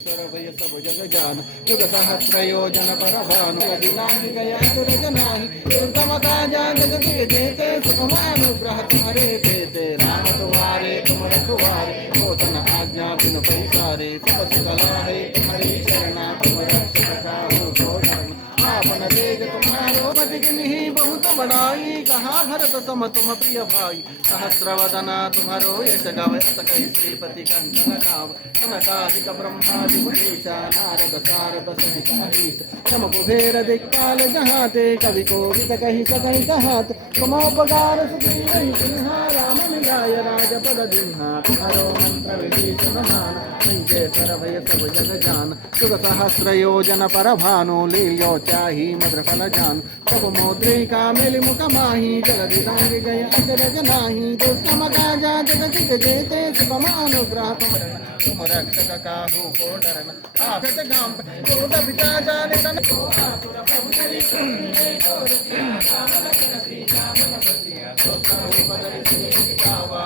सर्वय सब जग जान युग सहस्र योजन पर भानु दिनांग गया दुर्जनाहि दुर्गमता जान जग जेते सुखमानुग्रह तुम्हारे देते राम तुम्हारे तुम रखवारे होतन आज्ञा बिनु पैसारे सब सुखला है तुम्हारी शरणा तुम रक्षक काहू को डरना आपन तेज तुम्हारो मति गिनहि बहुत बड़ाई कहाँ भरत सम तुम प्रिय भाई सहस्रवदना तुम्हारो यश गावे सकई श्रीपति कंचन गाव कनकादिक ब्रह्मादि मुनीषा नारद सारद सहित अहीश सम कुबेर दिक्पाल जहाते कवि कोविद कहि सकई कहात तुमोपकार सुग्रीव सिंहा राम मिलाय राजपद जिन्हा तुम्हारो मंत्र विभीषण मान संजय भय सब जग जान सुख सहस्र योजन पर भानु लील्यो चाही मद्र फल जान सब मौद्रिका मिल मुख माही जलधि दांग गय अचरज नाही दुर्गम काजा जग जिग जेते सुखमानुग्रह तुम रक्षक काहू को डरना आफत गाम क्रोध पिता जाने तन आतुर प्रभु तेरी सुनिए और राम लखन सीता मन बसिया रूप धरि सिंह गावा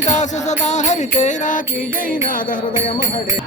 दास सदा हरि तेरा की जय नाद हृदय महड़े